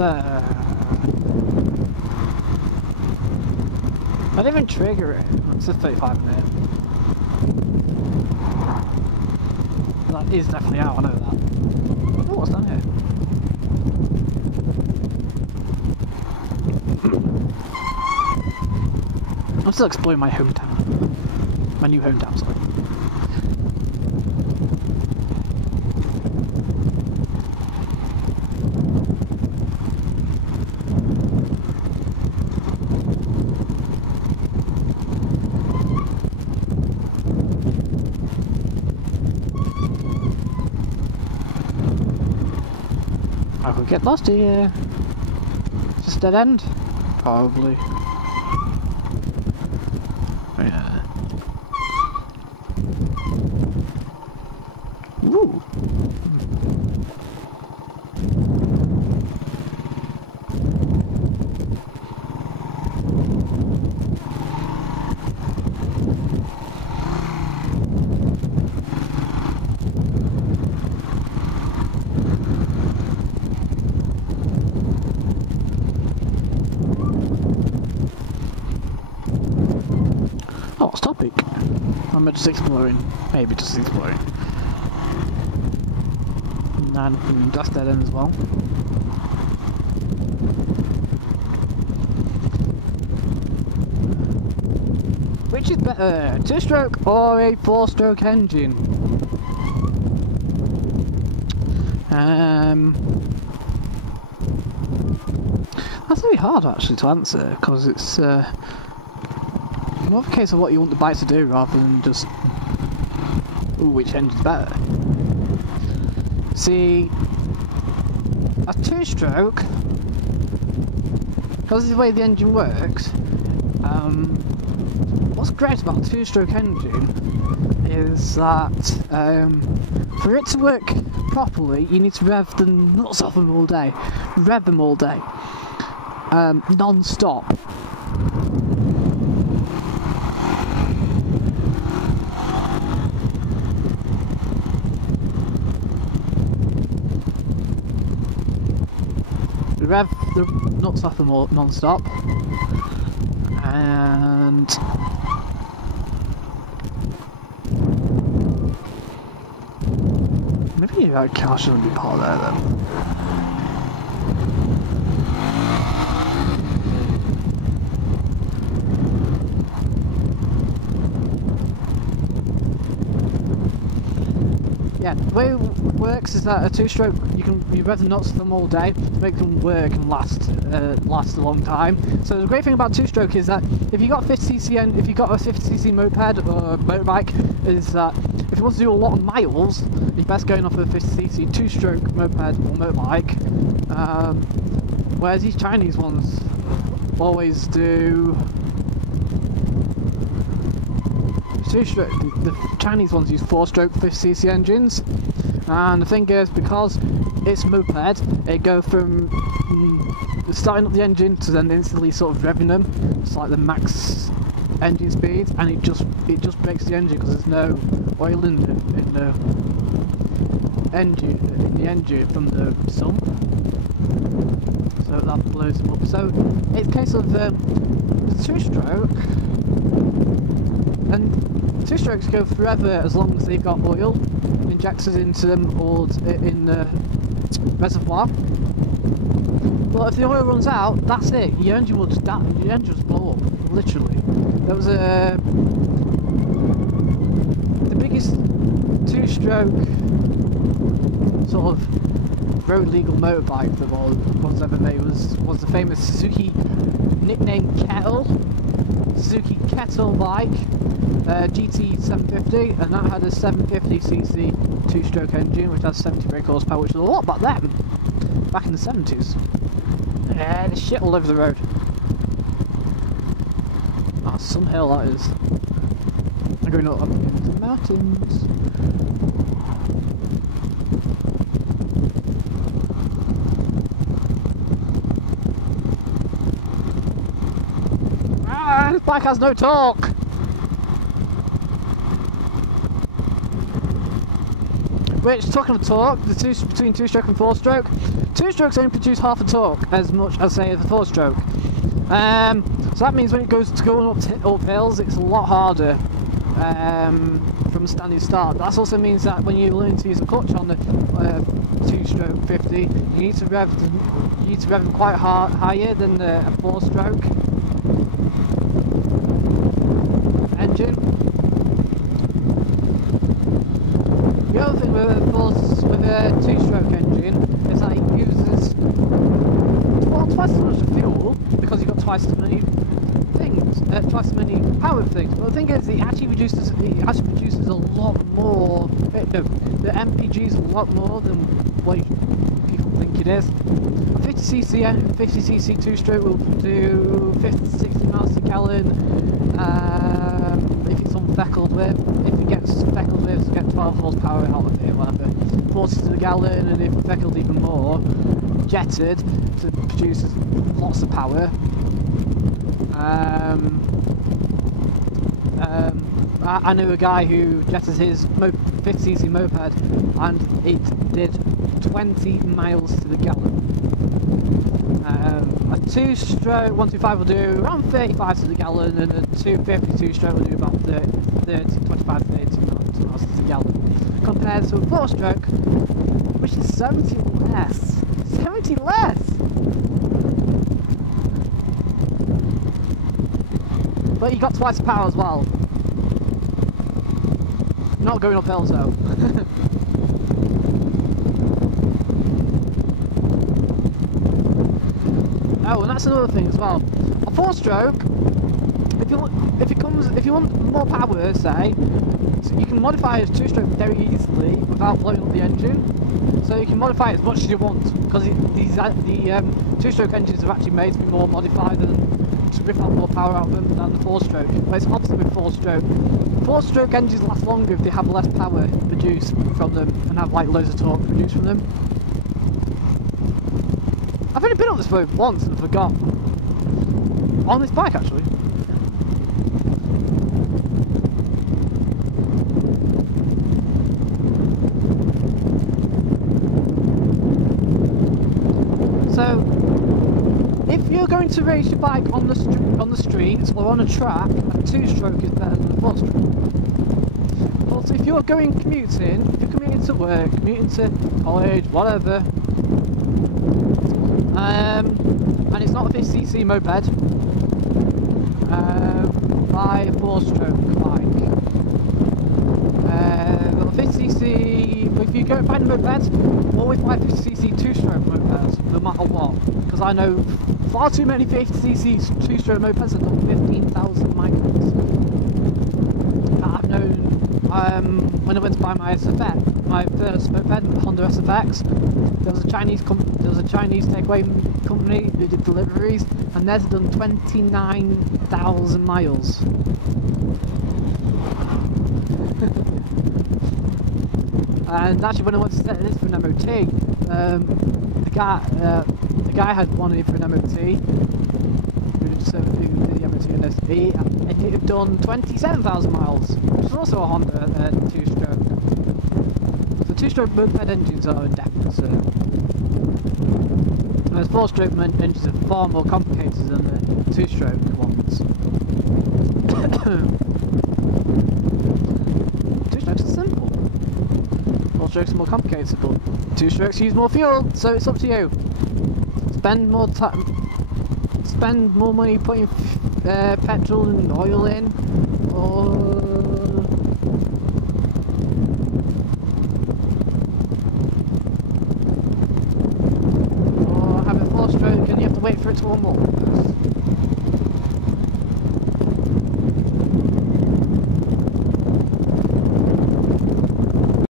I didn't even trigger it. It says 35 minutes. That is definitely out, I know that. Oh, what's down here? I'm still exploring my hometown. My new hometown, sorry. I could get lost here. Is this a dead end? Probably. Yeah. Ooh. Oh, what's topic? I'm just exploring. Maybe just exploring. And that's dead end as well. Which is better, 2-stroke or a 4-stroke engine? That's really hard actually to answer, because it's more of a case of what you want the bike to do rather than just, ooh, which engine's better. See, a 2-stroke, because of the way the engine works, what's great about a 2-stroke engine is that for it to work properly, you need to rev the nuts off them all day. Rev them all day. Non-stop. Rev the nuts off them all non-stop. And maybe that car shouldn't be part of there then. Yeah, the way it works is that a 2-stroke, you rev the nuts of them all day to make them work and last a long time. So the great thing about 2-stroke is that if you got 50cc and if you got a 50cc moped or motorbike, is that if you want to do a lot of miles, you're best going off a 50cc 2-stroke moped or motorbike. Whereas these Chinese ones always do 2-stroke. The Chinese ones use 4-stroke 50cc engines, and the thing is, because it's moped, it go from starting up the engine to then instantly sort of revving them. It's like the max engine speed, and it just breaks the engine because there's no oil in the engine from the sump, so that blows them up. So it's a case of the 2-stroke, and 2-strokes go forever as long as they've got oil injected into them or in the reservoir. But if the oil runs out, that's it. Your engine will just die. Your engine will just blow up, literally. There was the biggest 2-stroke sort of road legal motorbike that was ever made was the famous Suzuki, nicknamed Kettle. Suzuki Kettle bike, GT 750, and that had a 750cc 2-stroke engine which has 70 brake horsepower, which was a lot back then, back in the 70s. Yeah, there's shit all over the road. Ah, some hill that is. I'm going up into the mountains. This bike has no torque! Which, talking of torque, between 2-stroke and 4-stroke, 2-strokes only produce half a torque as much as, say, the 4-stroke. So that means when it goes to going up hills, it's a lot harder from a standing start. That also means that when you learn to use a clutch on the 2-stroke 50, you need to rev them quite higher than a 4-stroke engine. The other thing with a 2-stroke engine is that it uses twice as much fuel because you've got twice as many things, twice as many power things. But the thing is, it actually produces a lot more. No, the MPG is a lot more than what people think it is. A 50cc 2-stroke will do 50 to 60 miles per gallon. If it's unfeckled with, if it gets feckled with, it'll get 12 horsepower out of it, whatever. 40 to the gallon, and if feckled even more, jetted to produce lots of power. I knew a guy who jetted his 50cc moped and it did 20 miles to the gallon. A 2-stroke 125 will do around 35 to the gallon, and a 250 2-stroke will do about 25 30 miles to the gallon. Compared to a 4-stroke, which is 70 less. 70 less! But you got twice the power as well. Not going up hills though. Oh, and that's another thing as well. A 4-stroke, if you want more power, say, so you can modify a 2-stroke very easily without blowing up the engine. So you can modify it as much as you want, because the 2-stroke engines are actually made to be more modified to rip out more power out of them than the 4-stroke. But it's opposite with 4-stroke. 4-stroke engines last longer if they have less power produced from them and have like loads of torque produced from them. I've only been on this road once and forgot. On this bike actually. So, if you're going to race your bike on the streets or on a track, a 2-stroke is better than a 4-stroke. Also, if you're commuting, if you're commuting to work, commuting to college, whatever, and it's not a 50cc moped, buy a 4-stroke bike. Well, 50cc, if you go find a moped, always buy 50cc 2-stroke mopeds, no matter what. Because I know far too many 50cc 2-stroke mopeds have done 15,000 miles. I've known when I went to buy my SFX, my first moped, Honda SFX, there was a Chinese takeaway company who did deliveries, and theirs had done 29,000 miles. And actually, when I went to set this for an MOT, the guy had one in for an MOT. Who did the MOT in this? It had done 27,000 miles, which is also a Honda 2-stroke. So 2-stroke moped engines are a definite serve. Whereas 4-stroke engines are far more complicated than the 2-stroke ones. 2-strokes are simple. 4-strokes are more complicated, but 2-strokes use more fuel, so it's up to you. Spend more time, spend more money putting petrol and oil in, or have a 4-stroke and you have to wait for it to warm up.